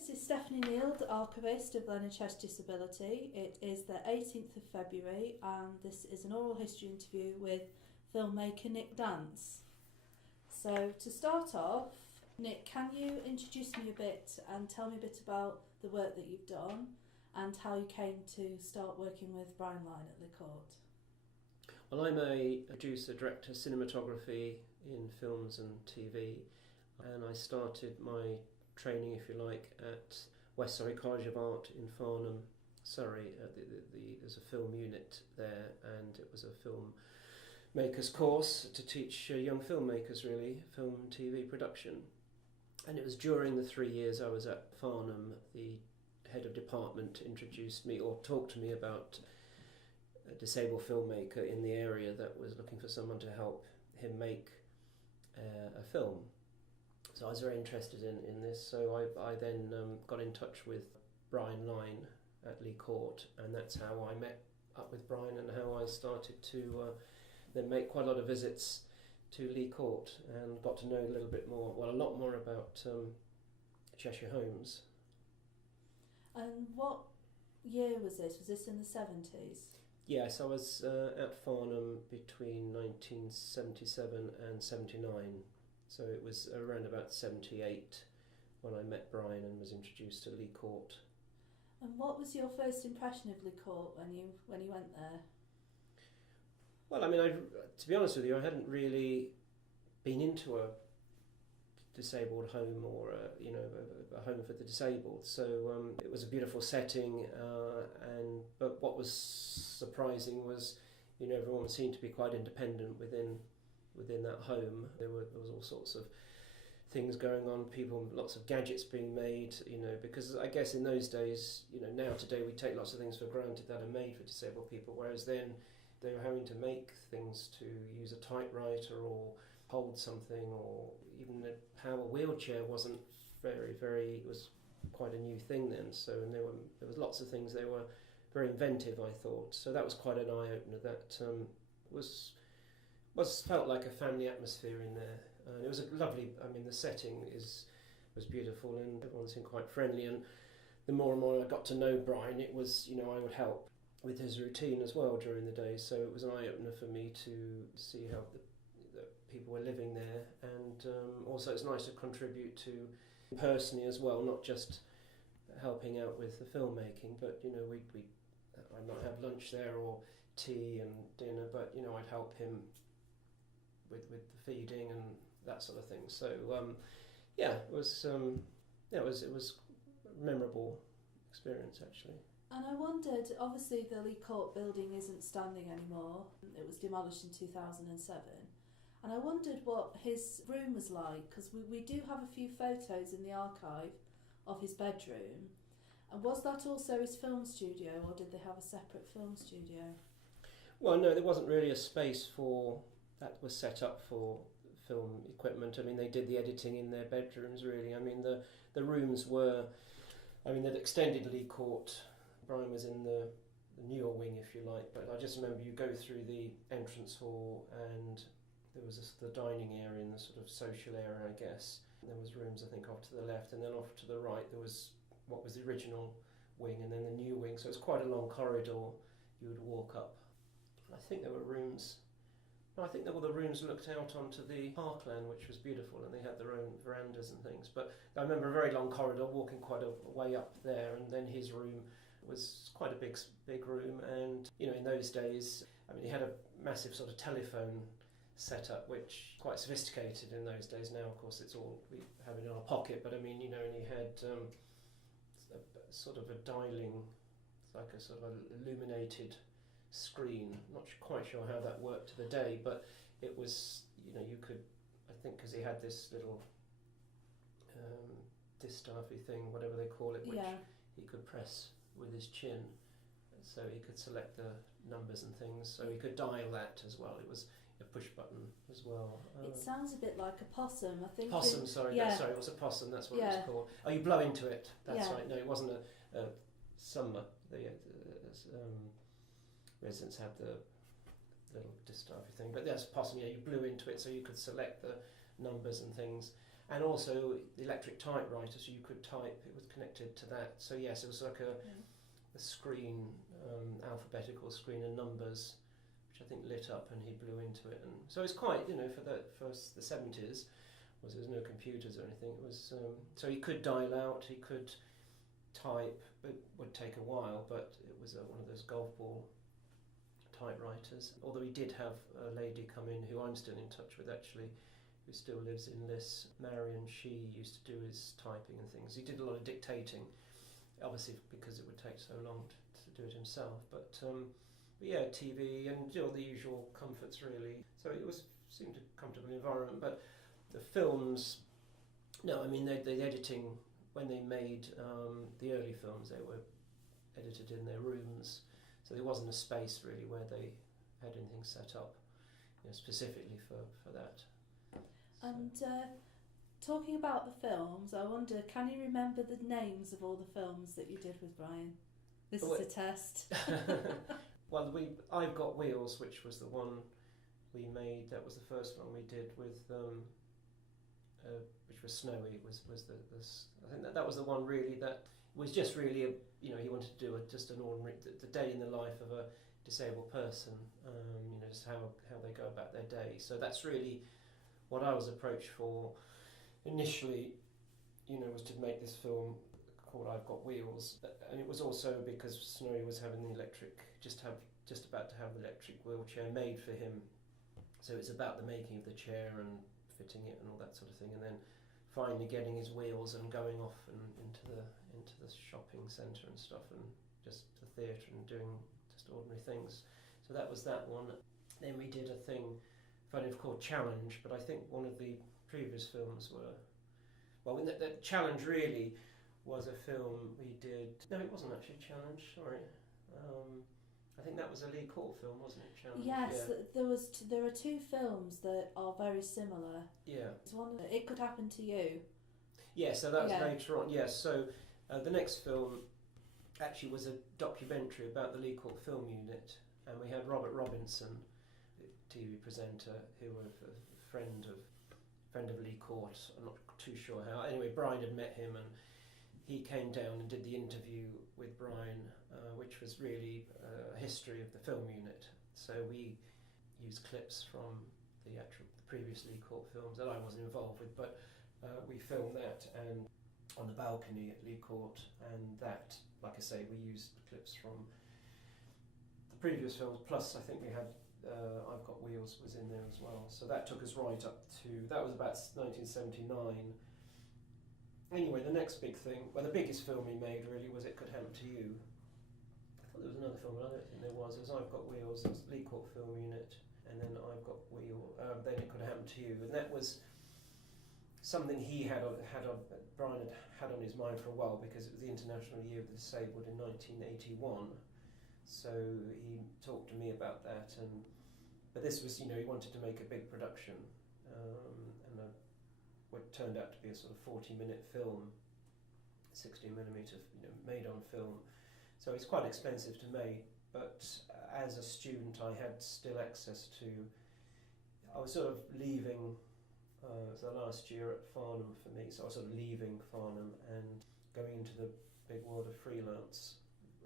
This is Stephanie Nield, archivist of Leonard Cheshire Disability. It is the 18th of February and this is an oral history interview with filmmaker Nick Dance. So to start off, Nick, can you introduce me a bit and tell me a bit about the work that you've done and how you came to start working with Brian Lyon at Le Court? Well, I'm a producer, director, cinematography in films and TV, and I started my training, if you like, at West Surrey College of Art in Farnham, Surrey. There's a film unit there, and it was a film makers course to teach young filmmakers, really, film and TV production. And it was during the 3 years I was at Farnham, the head of department introduced me or talked to me about a disabled filmmaker in the area that was looking for someone to help him make a film. So I was very interested in this, so I then got in touch with Brian Lyon at Le Court, and that's how I met up with Brian and how I started to then make quite a lot of visits to Le Court and got to know a little bit more, well, a lot more about Cheshire homes. And what year was this? Was this in the 70s? Yes, I was at Farnham between 1977 and 79. So it was around about 78 when I met Brian and was introduced to Le Court. And what was your first impression of Le Court when you went there? Well, I mean, to be honest with you, I hadn't really been into a disabled home or a home for the disabled. So it was a beautiful setting, but what was surprising was, everyone seemed to be quite independent within that home. There was all sorts of things going on, lots of gadgets being made, because I guess in those days, now today we take lots of things for granted that are made for disabled people, whereas then they were having to make things to use a typewriter or hold something, or even a power wheelchair wasn't it was quite a new thing then. So and there was lots of things, they were very inventive, I thought. So that was quite an eye-opener. That felt like a family atmosphere in there, and it was a lovely. I mean, the setting was beautiful, and everyone seemed quite friendly. And the more and more I got to know Brian, it was I would help with his routine as well during the day. So it was an eye opener for me to see how the people were living there, and also it's nice to contribute to personally as well, not just helping out with the filmmaking, but I might have lunch there or tea and dinner, but I'd help him with the feeding and that sort of thing. So it was a memorable experience, actually. And I wondered, obviously the Le Court building isn't standing anymore. It was demolished in 2007. And I wondered what his room was like, because we do have a few photos in the archive of his bedroom. And was that also his film studio, or did they have a separate film studio? Well, no, there wasn't really a space that was set up for film equipment. I mean, they did the editing in their bedrooms, really. I mean, the rooms were, they'd extended Le Court. Brian was in the newer wing, if you like, but I just remember you go through the entrance hall and there was the dining area and the sort of social area, I guess. There was rooms, I think, off to the left, and then off to the right there was what was the original wing and then the new wing. So it's quite a long corridor you would walk up. I think there were rooms. No, I think all the rooms looked out onto the parkland, which was beautiful, and they had their own verandas and things. But I remember a very long corridor, walking quite a way up there, and then his room was quite a big room. And in those days, he had a massive sort of telephone setup, which quite sophisticated in those days. Now, of course, it's all we have it in our pocket. But and he had a sort of a dialing, like a sort of illuminated screen. Not quite sure how that worked to the day, but it was, you could, I think, because he had this little distaffy thing, whatever they call it, which he could press with his chin, so he could select the numbers and things, so he could dial that as well. It was a push button as well. It sounds a bit like a possum, I think. Possum, sorry, it was a possum, that's what it was called. Oh, you blow into it, that's right. No, it wasn't a summer. The residents had the little distaffy thing, but that's possum, you blew into it so you could select the numbers and things. And also the electric typewriter, so you could type, it was connected to that. So yes, it was like a screen, alphabetical screen and numbers, which I think lit up and he blew into it. And so it's quite, you know, for the 70s, there was no computers or anything. It was so he could dial out, he could type. It would take a while, but it was one of those golf ball typewriters. Although he did have a lady come in who I'm still in touch with actually, who still lives in Liss, Marion. She used to do his typing and things. He did a lot of dictating, obviously because it would take so long to do it himself. But yeah, TV and all the usual comforts really. So it seemed a comfortable environment. But the films, no, I mean the editing, when they made the early films, they were edited in their rooms. So there wasn't a space really where they had anything set up, you know, specifically for that. And talking about the films, I wonder, can you remember the names of all the films that you did with Brian? This is a test. Well, I've Got Wheels, which was the one we made. That was the first one we did with, which was Snowy. Was the I think that was the one really that was just really he wanted to do just an ordinary the day in the life of a disabled person. Just how they go about their day. So that's really what I was approached for initially, was to make this film called I've Got Wheels. And it was also because Snowy was having the just about to have the electric wheelchair made for him. So it's about the making of the chair and fitting it and all that sort of thing, and then finally getting his wheels and going off and into the shopping centre and stuff, and just the theatre and doing just ordinary things. So that was that one. Then we did a thing called Challenge, but I think one of the previous films the Challenge really was a film we did. No, it wasn't actually Challenge. Sorry, I think that was a Lee Court film, wasn't it? Challenge. Yes, yeah. There are two films that are very similar. Yeah. It's one that It Could Happen to You. Yeah, so that was later on. Yes, so the next film actually was a documentary about the Lee Court Film Unit, and we had Robert Robinson, TV presenter, who was a friend of Lee Court. I'm not too sure how. Anyway, Brian had met him, and he came down and did the interview with Brian, which was really a history of the film unit. So we used clips from the previous Lee Court films that I wasn't involved with, but we filmed that and on the balcony at Lee Court, and that, like I say, we used clips from the previous films, plus I think we had I've Got Wheels was in there as well. So that took us right up to, that was about 1979. Anyway, the next big thing, the biggest film we made really was It Could Happen to You. I thought there was another film, but I don't think there was. It was I've Got Wheels, it was Lee Court Film Unit, and then I've Got then It Could Happen to You. And that was something Brian had on his mind for a while, because it was the International Year of the Disabled in 1981. So he talked to me about that, but this was, he wanted to make a big production, and what turned out to be a sort of 40-minute film, 16mm, made on film. So it's quite expensive to make, but as a student I had still access to, I was sort of leaving, it was the last year at Farnham for me, so I was sort of leaving Farnham and going into the big world of freelance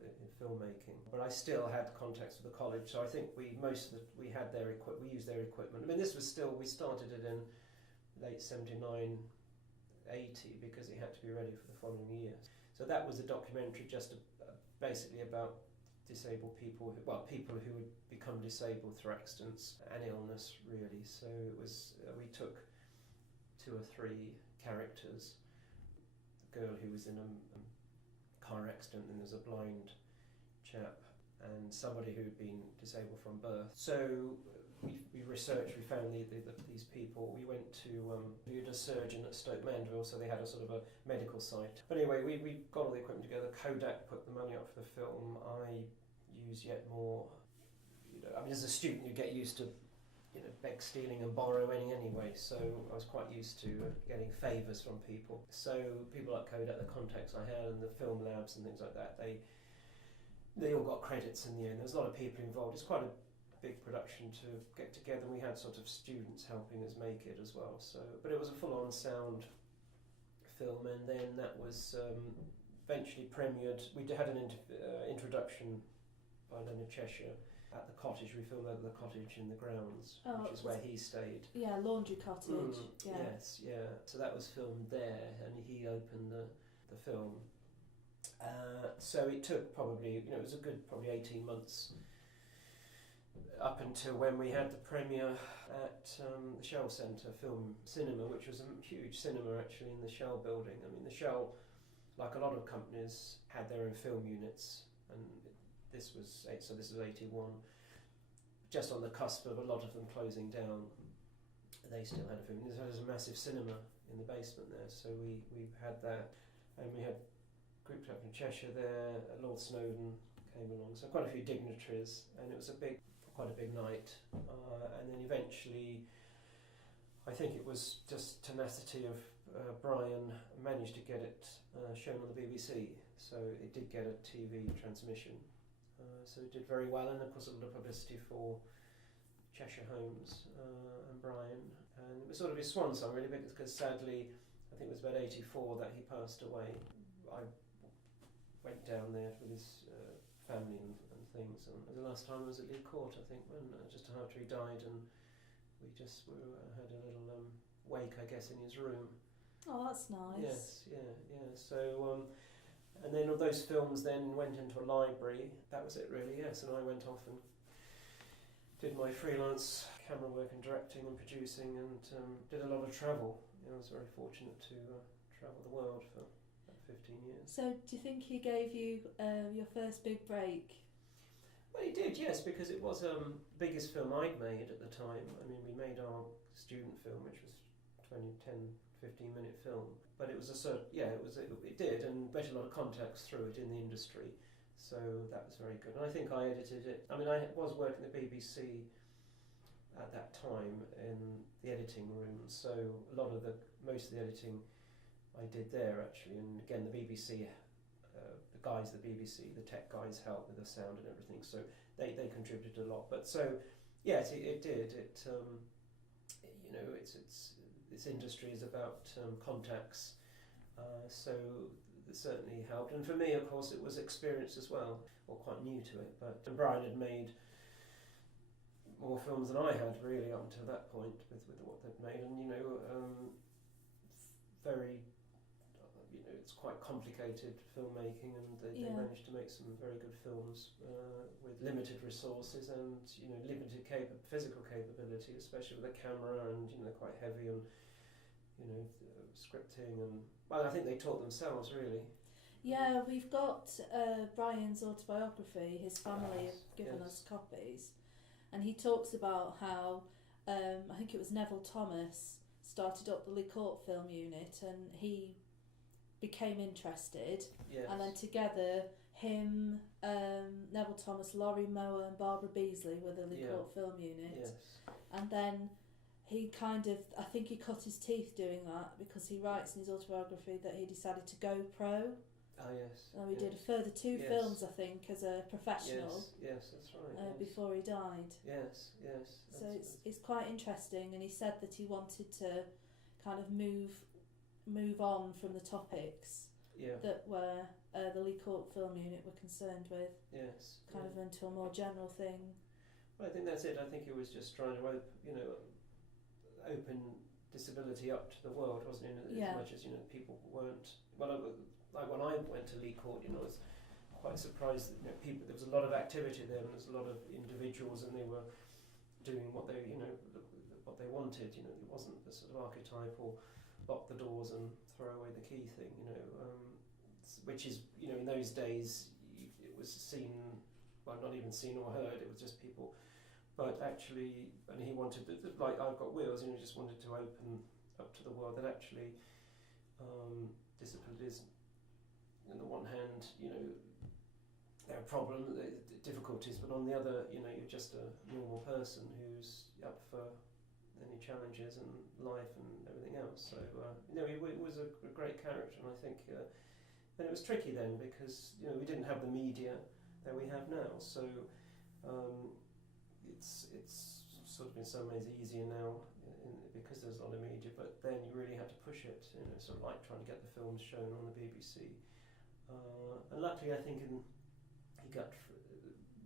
in filmmaking. But I still had contacts with the college, so I think we used their equipment. I mean, this was still, we started it in late 79, 80, because it had to be ready for the following year. So that was a documentary just basically about disabled people, people who would become disabled through accidents and illness, really. So it was, we took 2 or 3 characters, the girl who was in a car accident, and there's a blind chap, and somebody who'd been disabled from birth. So we researched, we found these people. We went to viewed a surgeon at Stoke Mandeville, so they had a sort of a medical site. But anyway, we got all the equipment together. Kodak put the money up for the film. I used yet more. As a student, you get used to beg, stealing and borrowing anyway, so I was quite used to getting favours from people. So people like Kodak, the contacts I had, and the film labs and things like that, they all got credits in the end. There was a lot of people involved. It's quite a big production to get together. We had sort of students helping us make it as well. So, but it was a full-on sound film, and then that was eventually premiered. We had an introduction by Leonard Cheshire at the cottage. We filmed over the cottage in the grounds, which is where he stayed. Yeah, Laundry Cottage. Yes, yeah. So that was filmed there, and he opened the film. So it took probably, it was a good probably 18 months up until when we had the premiere at the Shell Centre Film Cinema, which was a huge cinema actually in the Shell building. I mean, the Shell, like a lot of companies, had their own film units, and this was 81, just on the cusp of a lot of them closing down. They still had a film. There was a massive cinema in the basement there, so we had that, and we had group captain Cheshire there. Lord Snowden came along, so quite a few dignitaries, and it was quite a big night. And then eventually, I think it was just tenacity of Brian managed to get it shown on the BBC, so it did get a TV transmission. So it did very well, and of course a lot of publicity for Cheshire Holmes and Brian. And it was sort of his swan song really, because sadly, I think it was about 84 that he passed away. I went down there with his family and things, and the last time I was at Lee Court, I think, when just after he died, and we just had a little wake, I guess, in his room. Oh, that's nice. Yes, yeah. So, and then all those films then went into a library. That was it, really. Yes, and I went off and did my freelance camera work and directing and producing, and did a lot of travel. I was very fortunate to travel the world for about 15 years. So, do you think he gave you your first big break? Well, he did, yes, because it was the biggest film I'd made at the time. I mean, we made our student film, which was 15-minute film, but it was it did, and made a lot of contacts through it in the industry, so that was very good. And I think I edited it. I mean, I was working at the BBC at that time in the editing room, so most of the editing I did there actually. And again, the BBC, the guys at the BBC, the tech guys, helped with the sound and everything, so they contributed a lot. But so yes, it did. This industry is about contacts, so it certainly helped. And for me, of course, it was experience as well, or quite new to it. But Brian had made more films than I had really up until that point with what they'd made, and very, it's quite complicated filmmaking, and they managed to make some very good films with limited resources and limited physical capability, especially with a camera, and they're quite heavy and scripting, and I think they taught themselves really. Yeah, we've got Brian's autobiography. His family have given us copies, and he talks about how I think it was Neville Thomas started up the Lee Court Film Unit, and he became interested, and then together him, Neville Thomas, Laurie Mower and Barbara Beasley were the Lee Court Film Unit, and then he I think he cut his teeth doing that, because he writes in his autobiography that he decided to go pro. And we did a further 2 films, I think, as a professional. Yes, that's right. Before he died. Yes. So it's quite interesting, and he said that he wanted to kind of move on from the topics that were the Lee Court Film Unit were concerned with. Yes. Kind of into a more general thing. Well, I think that's it. I think he was just trying to open disability up to the world, wasn't it? As much as people weren't. Well, like when I went to Lee Court, I was quite surprised that people. There was a lot of activity there, and there was a lot of individuals, and they were doing what they wanted. It wasn't the sort of archetypal lock the doors and throw away the key thing. Which is in those days it was seen, well, not even seen or heard. It was just people. But actually, and he wanted, like I've Got Wheels, just wanted to open up to the world that actually disabilities, on the one hand, there are problems, difficulties, but on the other, you're just a normal person who's up for any challenges in life and everything else. So, he was a great character, and I think, and it was tricky then because, we didn't have the media that we have now. So, it's sort of in some ways easier now because there's a lot of media, but then you really had to push it, sort of like trying to get the films shown on the BBC. And luckily, I think he got,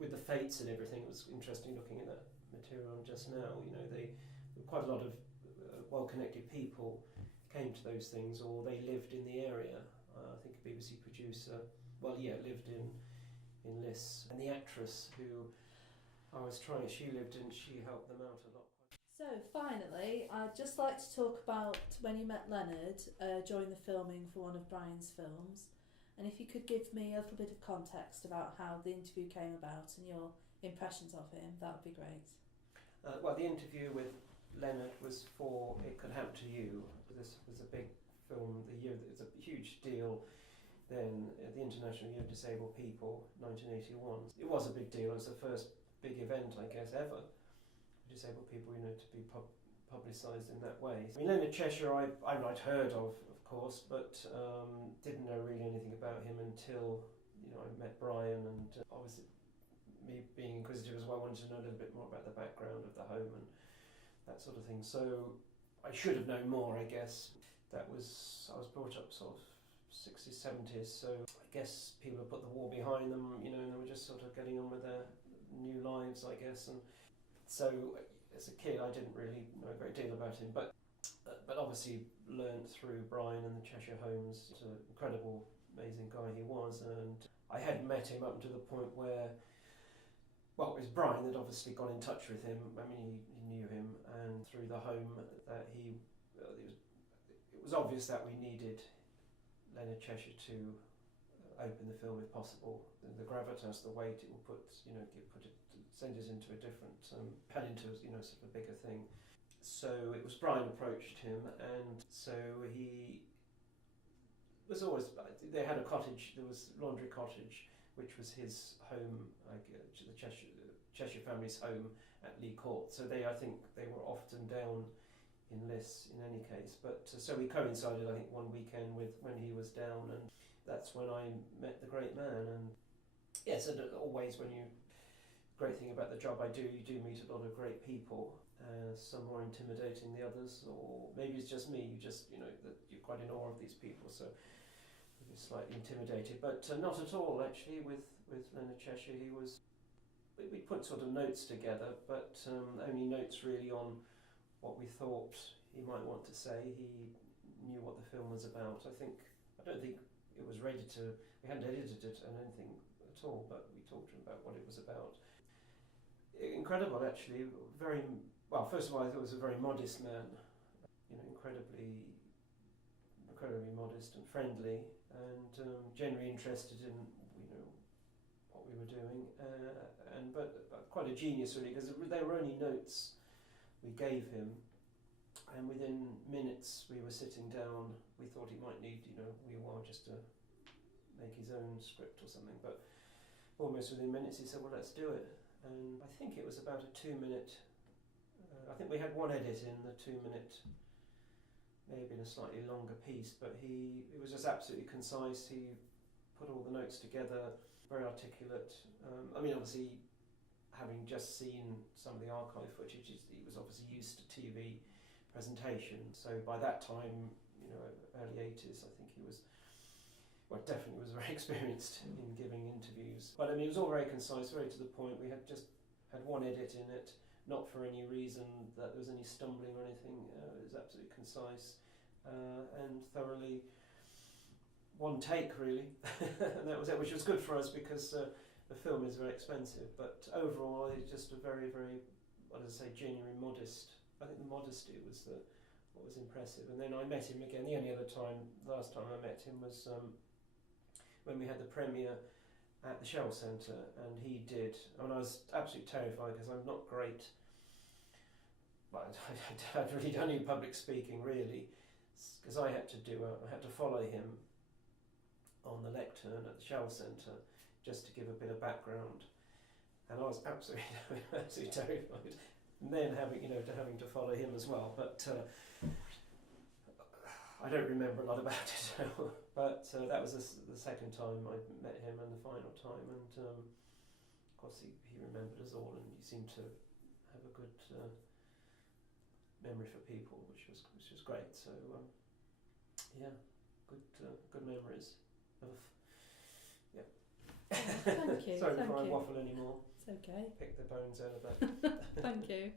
with the fates and everything, it was interesting looking at that material just now. Quite a lot of well-connected people came to those things, or they lived in the area. I think a BBC producer, lived in Liss, and the actress who I was trying, she helped them out a lot. So finally, I'd just like to talk about when you met Leonard during the filming for one of Brian's films, and if you could give me a little bit of context about how the interview came about and your impressions of him, that would be great. The interview with Leonard was for It Could Happen to You. This was a big film, it was a huge deal then, the International Year of Disabled People, 1981. It was a big deal. It was the first big event, I guess, ever for disabled people, to be publicised in that way. I mean, Leonard Cheshire, I'd heard of course, but didn't know really anything about him until I met Brian, and obviously me being inquisitive as well, wanted to know a little bit more about the background of the home and that sort of thing. So I should have known more, I guess. I was brought up sort of 60s, 70s, so I guess people have put the war behind them, and they were just sort of getting on with their new lives, I guess. And so as a kid, I didn't really know a great deal about him, but obviously learned through Brian and the Cheshire Homes. He's an incredible, amazing guy he was, and I had met him up to the point where, it was Brian that obviously got in touch with him. I mean, he knew him, and through the home that it was obvious that we needed Leonard Cheshire to open the film if possible. The gravitas, the weight it will put, send us into a different, sort of a bigger thing. So it was Brian approached him, and so he was always, they had a cottage, there was Laundry Cottage, which was his home, the Cheshire family's home at Lee Court. So I think they were often down in Liss in any case. But so we coincided, I think, one weekend with when he was down, and that's when I met the great man. And yes, and always great thing about the job I do, you do meet a lot of great people. Some more intimidating than the others, or maybe it's just me. You just, that you're quite in awe of these people, so you're slightly intimidated. But not at all, actually. With Leonard Cheshire, we put sort of notes together, but only notes really on what we thought he might want to say. He knew what the film was about. I don't think it was ready to. We hadn't edited it and anything at all, but we talked to him about what it was about. Incredible, actually. Very. Well, first of all, I thought he was a very modest man, incredibly modest and friendly, and genuinely interested in, what we were doing, but quite a genius really, because they were only notes we gave him, and within minutes we were sitting down. We thought he might need, a wee while just to make his own script or something, but almost within minutes he said, well, let's do it. And I think it was about a 2-minute. I think we had one edit in the 2-minute, may have been a slightly longer piece, but it was just absolutely concise. He put all the notes together, very articulate. Obviously, having just seen some of the archive footage, he was obviously used to TV presentation. So by that time, early 80s, I think he was, definitely was very experienced in giving interviews. But it was all very concise, very to the point. We had just had one edit in it. Not for any reason that there was any stumbling or anything. It was absolutely concise and thoroughly one take, really. And that was it, which was good for us because the film is very expensive. But overall, it's just a very, very, genuinely modest. I think the modesty was what was impressive. And then I met him again. The last time I met him was when we had the premiere at the Shell Centre, and he did, and I was absolutely terrified because I'm not great. I'd really done any public speaking really, because I had to follow him on the lectern at the Shell Centre just to give a bit of background, and I was absolutely terrified. And then having to follow him as well, but I don't remember a lot about it. But that was the second time I met him and the final time, and of course he remembered us all, and he seemed to have a good memory for people, which was great. So yeah, good memories of. Yeah. Thank you. Sorry, Thank before I you. waffle anymore. It's okay. Pick the bones out of that. Thank you.